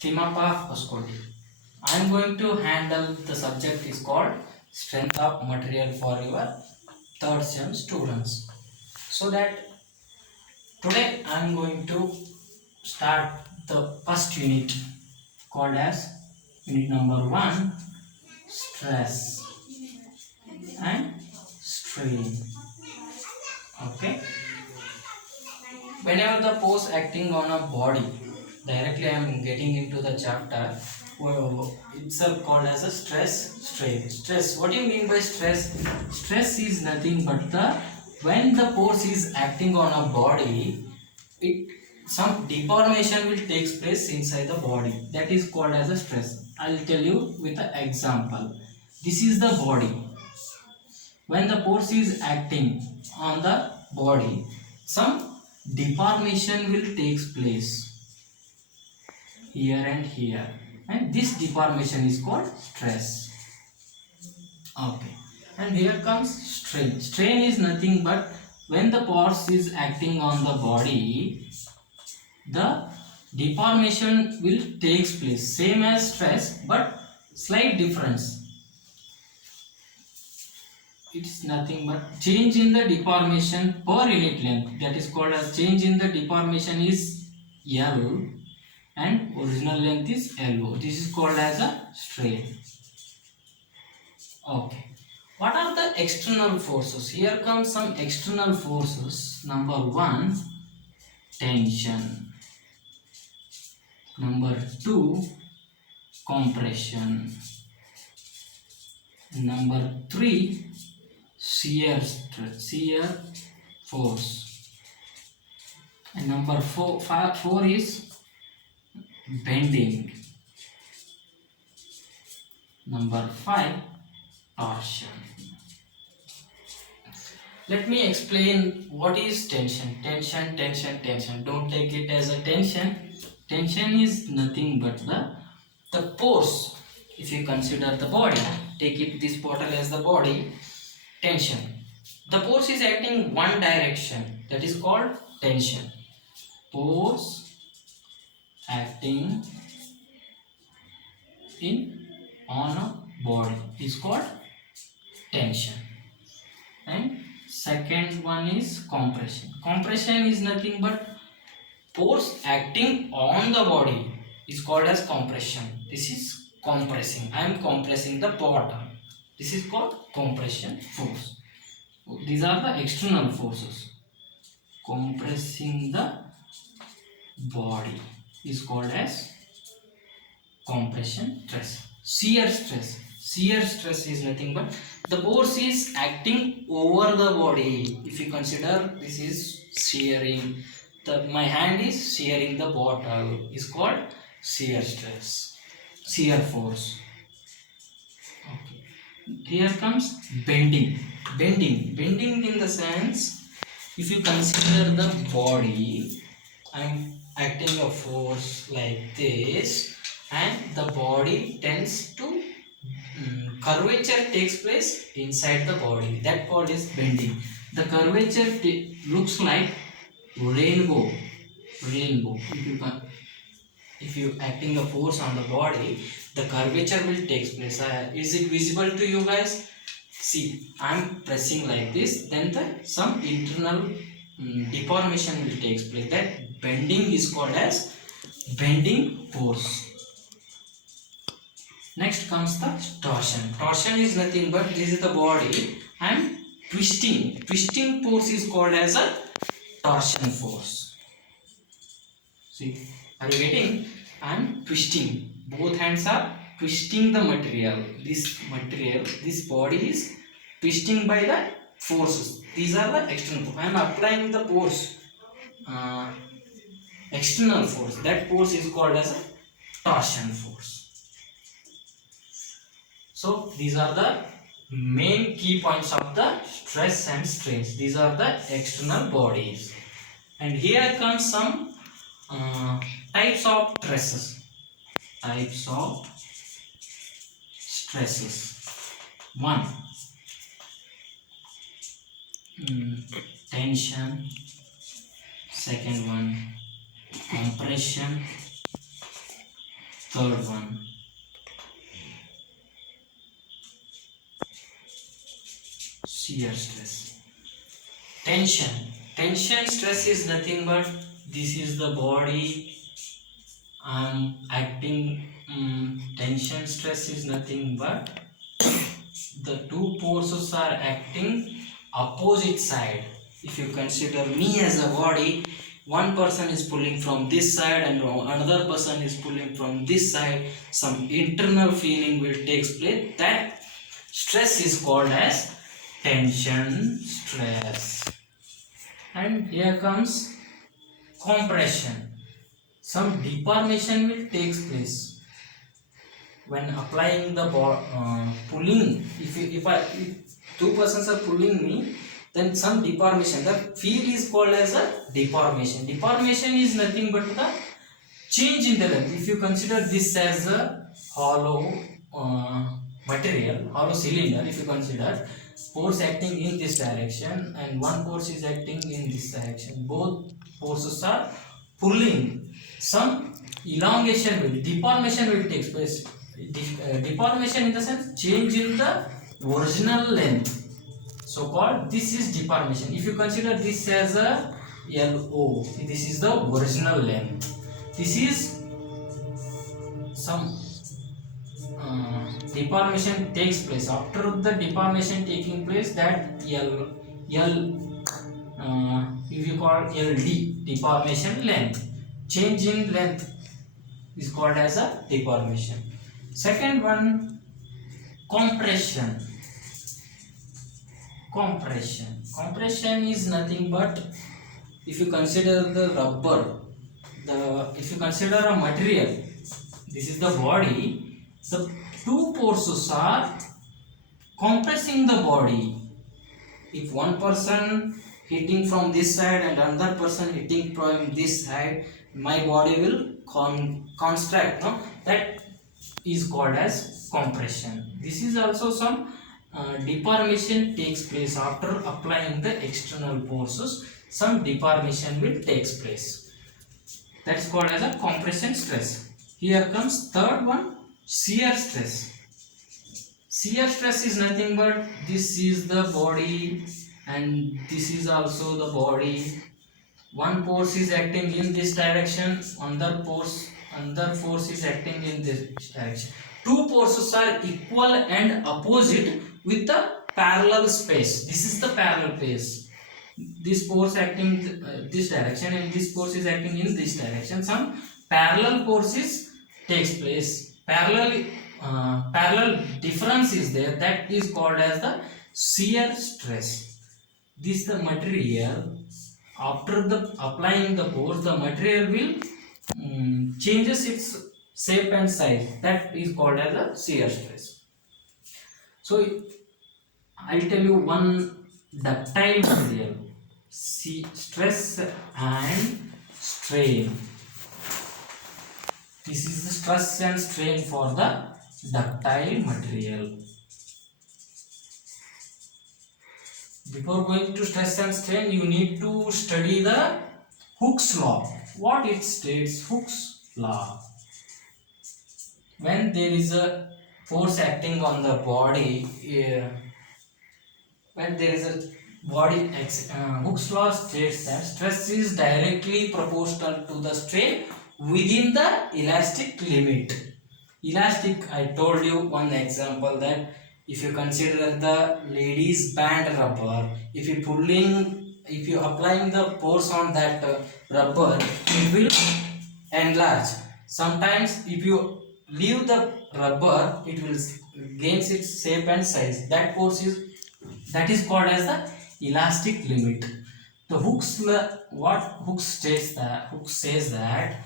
Timmappa, Hosakoti. I am going to handle the subject is called strength of material for your third sem students. So that today I am going to start the first unit called as unit number 1, stress and strain. Okay. Whenever the force acting on a body, directly I am getting into the chapter. It's called as a stress, strain. Stress. What do you mean by stress? Stress is nothing but the when the force is acting on a body, it some deformation will takes place inside the body. That is called as a stress. I'll tell you with an example. This is the body. When the force is acting on the body, some deformation will take place here and here, and this deformation is called stress. Okay, and here comes strain. Strain is nothing but when the force is acting on the body, the deformation will takes place, same as stress but slight difference. It's nothing but change in the deformation per unit length, that is called as change in the deformation is L and original length is LO. This is called as a strain. Okay. What are the external forces? Here comes some external forces. Number 1, tension. Number 2, compression. Number 3, shear force. And number 4 is bending. Number 5, torsion. Let me explain what is tension. Tension. Don't take it as a tension. Tension is nothing but the force. If you consider the body, take it this bottle as the body. Tension. The force is acting one direction. That is called tension. Force acting on a body is called tension. And second one is compression. Compression is nothing but force acting on the body is called as compression. This is compressing. I am compressing the bottle. This is called compression force. These are the external forces. Compressing the body is called as compression stress. Shear stress. Shear stress is nothing but the force is acting over the body. If you consider this is shearing, my hand is shearing the bottle is called shear stress, shear force. Okay. Here comes bending. Bending in the sense, if you consider the body, I am acting a force like this, and the body tends to curvature takes place inside the body. That called is bending. The curvature looks like rainbow. If you acting a force on the body, the curvature will take place. Is it visible to you guys? See, I am pressing like this, then some internal deformation will take place. That bending is called as bending force. Next comes the torsion. Torsion is nothing but this is the body. I am twisting. Twisting force is called as a torsion force. See, are you getting? I am twisting. Both hands are twisting the material. This body is twisting by the forces. These are the external. I am applying the force, external force. That force is called as a torsion force. So these are the main key points of the stress and strains. These are the external bodies. And here comes some types of stresses. Types of stresses. 1. Tension. Second one, compression. Third one, shear stress. Tension stress is nothing but this is the body acting. Tension stress is nothing but the two forces are acting opposite side. If you consider me as a body, one person is pulling from this side and another person is pulling from this side, some internal feeling will take place. That stress is called as tension stress. And here comes compression. Some deformation will take place when applying the pulling. If two persons are pulling me, then some deformation, the field is called as a deformation is nothing but the change in the length. If you consider this as a hollow material, hollow cylinder, if you consider force acting in this direction and one force is acting in this direction, both forces are pulling, some elongation will, deformation will take place. Deformation in the sense change in the original length, so called this is deformation. If you consider this as a LO, this is the original length, this is some deformation takes place. After the deformation taking place, that if you call LD, deformation length, change in length is called as a deformation. Second one, compression. Compression is nothing but, if you consider the rubber, if you consider a material, this is the body, the two forces are compressing the body. If one person hitting from this side and another person hitting from this side, my body will contract, no? That is called as compression. This is also some deformation takes place after applying the external forces, some deformation will takes place. That's called as a compression stress. Here comes third one, shear stress. Shear stress is nothing but this is the body and this is also the body. One force is acting in this direction, another force is acting in this direction. Two forces are equal and opposite with the parallel space. This is the parallel space. This force acting this direction and this force is acting in this direction. Some parallel forces takes place. Parallel difference is there. That is called as the shear stress. This the material. After the applying the force, the material will changes its shape and size. That is called as a shear stress. So I'll tell you one ductile material. Stress and strain. This is the stress and strain for the ductile material. Before going to stress and strain, you need to study the Hooke's law. What it states, Hooke's law. When there is a force acting on the body, when there is a body, Hooke's law states that stress is directly proportional to the strain within the elastic limit. Elastic, I told you one example that if you consider the ladies band rubber, if you applying the force on that rubber, it will enlarge. Sometimes if you leave the rubber, it will gains its shape and size. That is called as the elastic limit. The Hooke says that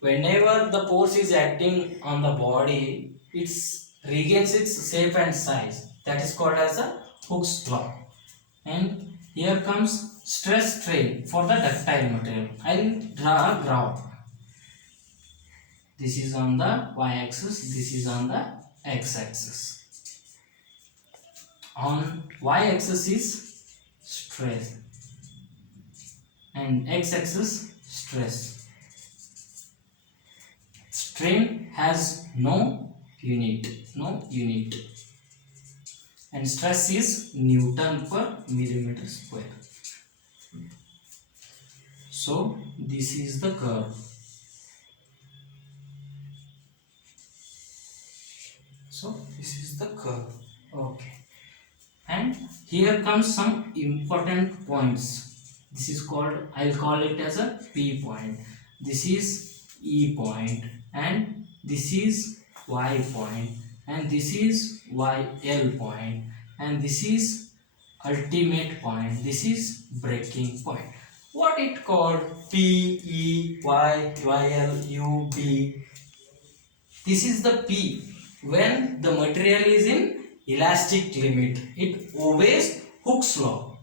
whenever the force is acting on the body, it regains its shape and size. That is called as a Hooke's law. And here comes stress strain for the ductile material. I will draw a graph. This is on the y-axis, this is on the x-axis. On y-axis is stress and x-axis stress. strain has no unit, and stress is Newton per millimeter square. So this is the curve. So this is the curve. Okay. And here comes some important points. This is called, I'll call it as a P point. This is E point, and this is Y point, and this is YL point, and this is ultimate point. This is breaking point. What it called? P, E, Y, YL, U, B. This is the P. When the material is in elastic limit, it obeys Hooke's law.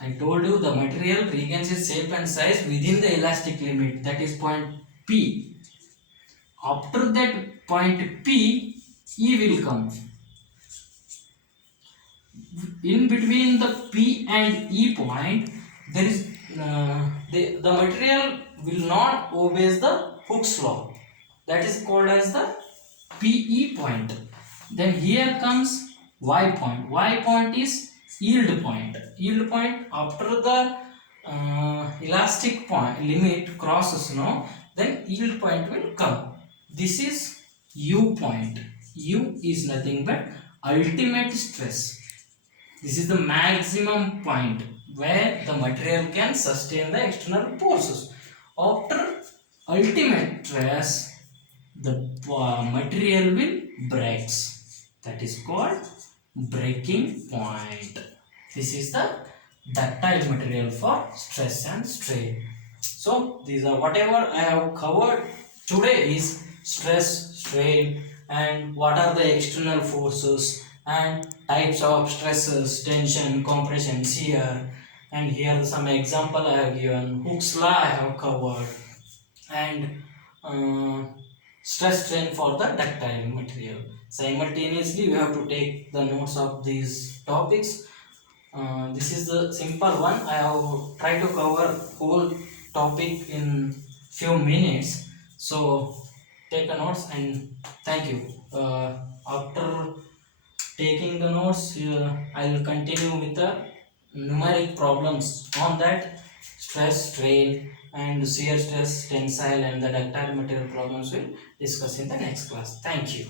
I told you the material regains its shape and size within the elastic limit, that is point P. After that point P, E will come. In between the P and E point, there is the material will not obey the Hooke's law. That is called as the PE point. Then here comes Y point. Y point is yield point. Yield point after the elastic point limit crosses, then yield point will come. This is U point. U is nothing but ultimate stress. This is the maximum point where the material can sustain the external forces. After ultimate stress, the material will breaks. That is called breaking point. This is the ductile material for stress and strain. So these are whatever I have covered today is stress, strain, and what are the external forces and types of stresses, tension, compression, shear, and here some example I have given. Hooke's law I have covered, and stress strain for the ductile material. Simultaneously we have to take the notes of these topics. This is the simple one. I have tried to cover whole topic in few minutes. So take a notes and thank you. After taking the notes, I will continue with the numeric problems on that. Stress, strain, and shear stress, tensile, and the ductile material problems will discuss in the next class. Thank you.